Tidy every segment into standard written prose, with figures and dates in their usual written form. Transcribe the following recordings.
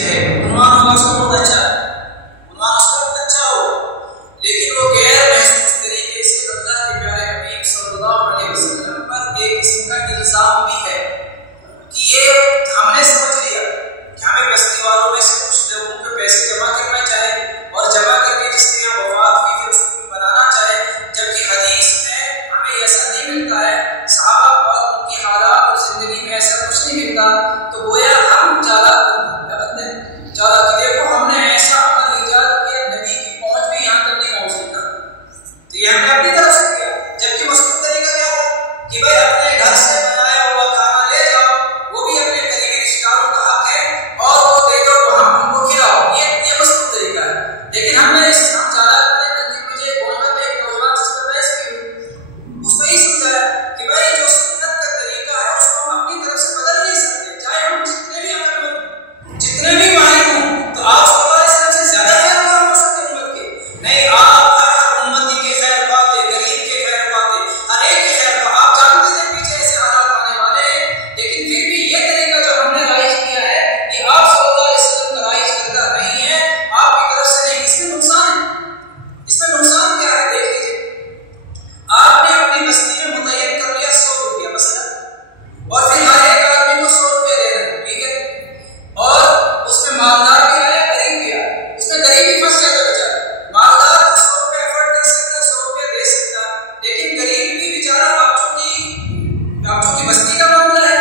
عنوان ہوگا اس کا بہت اچھا ہے، عنوان اس کا بہت اچھا ہوگا، لیکن وہ غیر محسوس طریقے سے اللہ کے پیارے حبیب صلی اللہ علیہ وسلم پر ایک قسم کا الزام بھی ہے کہ یہ ہم نے سمجھ لیا کہ ہمیں بستی والوں میں سے کچھ لوگوں کے پیسے جمع کرنا چاہے اور جمع کر کے جس کی یہاں وفات ہوئی ہے اس کو بنانا چاہے، جبکہ حدیث میں ہمیں ایسا نہیں ملتا ہے، صحابہ اور ان کی حالات اور زندگی میں ایسا کچھ نہیں ملتا، تو گویا ہم دیکھو ہم نے ایسا عمل ایجاد کیا نبی کی پہنچ بھی یہاں تک نہیں پہنچ سکتا، تو یہ ہم نے اپنی طرف سے کیا، جبکہ مصروف طریقہ کیا تھا کہ بھائی اپنے گھر سے بنایا ہوا کھانا لے جاؤ، وہ بھی اپنے قریبی رشتہ داروں کا حق ہے، اور وہ دے دو تو ہم ان کو کھلاؤ، یہ مصروف طریقہ ہے، لیکن ہم نے اس مجھے بولنا میں ایک نوجوان سے بحث کی، اس کو یہ سمجھایا کہ بھائی جو سنت کا طریقہ ہے اس کو ہم اپنی طرف سے بدل نہیں سکتے، چاہے ہم جتنے بھی ماہر ہوں، تو آپ صلی اللہ علیہ وسلم سے زیادہ خیر کام ہو سکتے امت کے نہیں، آپ ہر امتی کے خیر پاتے، غریب کے خیر پاتے، ہر ایک کے خیر پاتے، آپ جانتے تھے پیچھے ایسے حالات آنے والے ہیں، لیکن پھر بھی یہ طریقہ جو ہم نے رائج کیا ہے کہ آپ صلی اللہ علیہ وسلم کا رائج کرتا نہیں ہے، آپ کی طرف سے نہیں، اس میں نقصان ہے، اس میں نقصان کیا ہے دیکھ لیجیے، آپ نے اپنی بستی میں متعین کر لیا 100 روپیہ مثلا، اور پھر ہر ایک آدمی کو 100 روپیہ دے رہے ہیں، ٹھیک ہے، اور اس میں مالدار بھی آیا غریب بھی آیا، اس میں غریب بھی پھنس جاتا بیچارہ، مالدار 100 روپیہ افورڈ کر سکتا، 100 روپیہ دے سکتا، لیکن غریب بھی بیچارہ آپ چونکہ بستی کا معاملہ ہے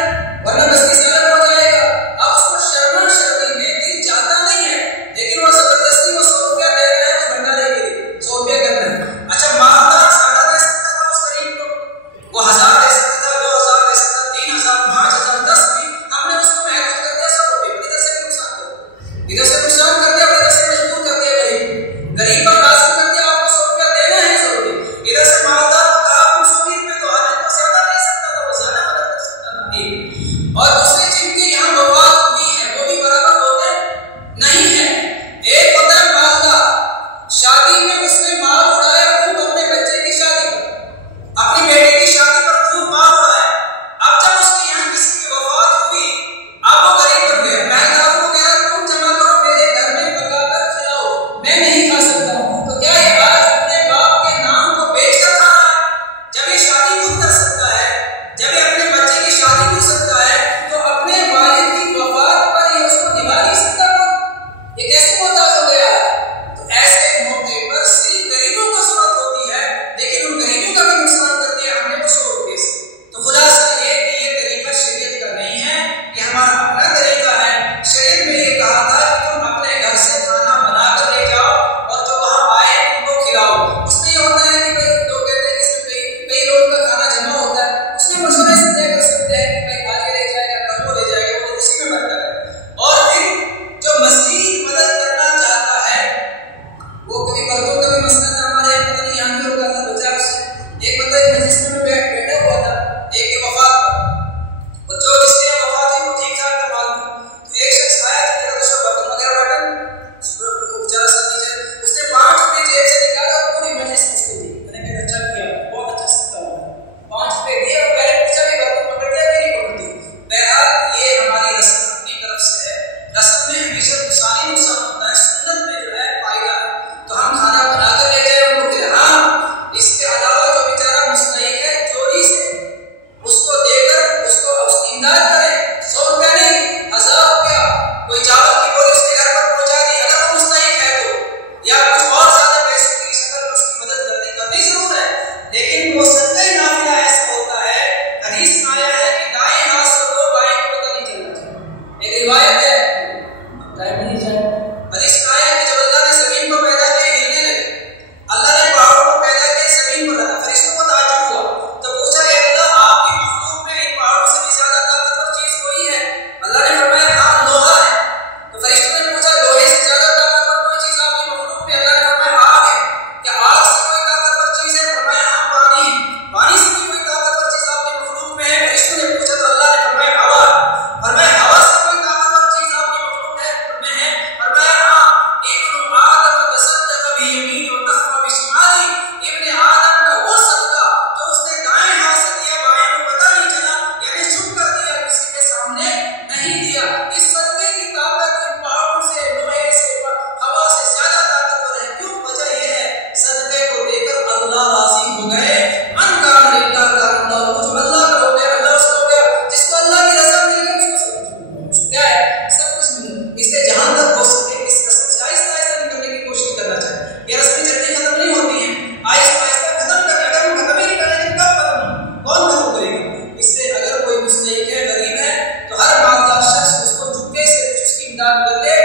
ورنہ بستی سے الگ ہو جائے گا، اب اس کو شرما شرمی میں دل چاہتا نہیں ہے، لیکن وہ زبردستی وہ 100 روپیہ دے رہا ہے اس بھنڈارے کے لیے 100 روپیہ کرنا ہے، اچھا مالدار زیادہ دے سکتا تھا اس غریب کو، وہ 1000 دے سکتا تھا، 2000 دے سکتا تھا، 3000 5000 10 بھی، ہم نے اس کو محدود کر دیا 100 روپیہ، ادھر سے نقصان کر دیا، ادھر سے مجبور کر دیا، غریب پر لازم کر دیا آپ کو 100 روپیہ دینا ہے ضروری، ادھر سے مالدار کو کہا آپ 120 روپئے تو آج کو زیادہ دے سکتا تھا، وہ زیادہ مدد کر سکتا تھا، اور دوسرے جن کے یہاں وفات ہوئی ہے وہ بھی برابر ہوتے نہیں ہے، ایک ہوتا ہے مالدار، شادی میں اس نے مال اڑایا خوب، اپنے بچے کی شادی پر، اپنی بیٹی کی شادی پر خوب مال اڑایا، اب جب اس کے یہاں کسی کی وفات ہوئی اب وہ غریب بن گیا، مالداروں کو کہہ رہا تم جمع کرو میرے گھر میں پکا کر کھلاؤ، میں نہیں کھا سکتا ہوں، تو کیا یہ آج اپنے باپ کے نام کو بیچ کر کھا رہا ہے؟ جب یہ شادی خود کر سکتا ہے، جب یہ اپنے بچے کی شادی کر سکتا ہے، تو اپنے والد کی وفات پر یہ اس کو نبھا نہیں سکتا، یہ کیسے محتاج ہو گیا ہے؟ تو ایسے موقع پر صرف غریبوں کو ضرورت ہوتی ہے، لیکن ان غریبوں کا بھی نقصان کر دیا ہم نے 100 روپئے سے، تو خلاصہ یہ کہ یہ طریقہ شریعت کا نہیں ہے، یہ ہمارا اپنا طریقہ ہے، شریعت میں یہ کہا تھا کہ تم اپنے گھر سے کھانا بنا کر لے جاؤ اور جو وہاں آئے ان کو کھلاؤ، اس میں یہ ہوتا ہے کہ لوگ کہتے ہیں اس میں کئی لوگوں کا کھانا جمع ہوتا ہے، اس میں مشورے سے طے کر سکتے ہیں کہ بھائی آج لے جائے گا کل وہ لے جائے گا، وہ اسی میں بڑھتا ہے، اور پھر جو مزید مدد کرنا چاہتا ہے وہ کبھی مردوں کا بھی مسئلہ تھا، ہمارے ایک پتہ نہیں یہاں پہ ہوگا تھا بچہ سے، ایک بندہ مجلس میں بیٹھا ہوا تھا، ایک کی وفات اور جو جس کی وفات ہوئی وہ ٹھیک ٹھاک تھا معلوم، تو ایک شخص آیا کہ میرا دوسرا برتن وغیرہ باٹا، وہ بیچارہ ساتھی ہے، اس نے 5 روپئے جیب سے نکالا اور پوری مجلس میں اس کو دی، میں نے کہا اچھا کیا، بہت اچھا سکتا ہوا، 5 روپئے دیے اور پہلے پوچھا کہ برتن پکڑ دیا کہ نہیں پکڑ دی، بہرحال یہ ہماری رسم اپنی طرف سے ہے، رسم میں ہمیشہ نقصان ہوتا ہے، سنت میں جو ہے فائدہ ہے، تو ہم کھانا بنا کر لے جائیں ان کو کہ ہاں، اس کے علاوہ جو بیچارہ مستحق ہے چوری سے اس کو دے کر اس کو امداد کریں، 100 روپیہ نہیں 1000 روپیہ، کوئی چاول کی بوری اس کے گھر پر پہنچا دی اگر وہ مستحق ہے تو، یا کچھ اور زیادہ پیسوں کی شکل میں اس کی مدد کرنی ضرور ہے، لیکن وہ صدقہ نافلہ ایسا ہوتا ہے، حدیث میں آیا ہے کہ دائیں ہاتھ سے دو بائیں کو پتہ نہیں چلنا چاہیے، ایک روایت ہے دائیں نہیں جائے، حدیث میں آیا ہے کہ جب اللہ نے زمین کو پیدا کیا ہلنے لگے، اللہ نے پہاڑوں کو پیدا کیا زمین کو رکھا، فرشتوں کو تعجب ہوا، تو پوچھا اے اللہ آپ کی مخلوق میں ان پہاڑوں سے بھی زیادہ طاقتور چیز کوئی ہے؟ اللہ نے فرمایا ہاں لوہا ہے، تو فرشتوں نے پوچھا لوہے سے زیادہ طاقتور کوئی چیز آپ کی مخلوق میں؟ اللہ نے فرمایا آگ ہے، کیا آگ سے کوئی طاقتور چیز ہے؟ فرمایا ہاں پانی ہے، پانی سے بھی کوئی طاقتور چیز آپ کی مخلوق میں ہے؟ فرشتوں نے پوچھا تو اللہ نے فرمایا ہوا، فرمایا ہوا سے کوئی طاقتور چیز آپ کی مخلوق ہے؟ میں ہے، امداد کر لے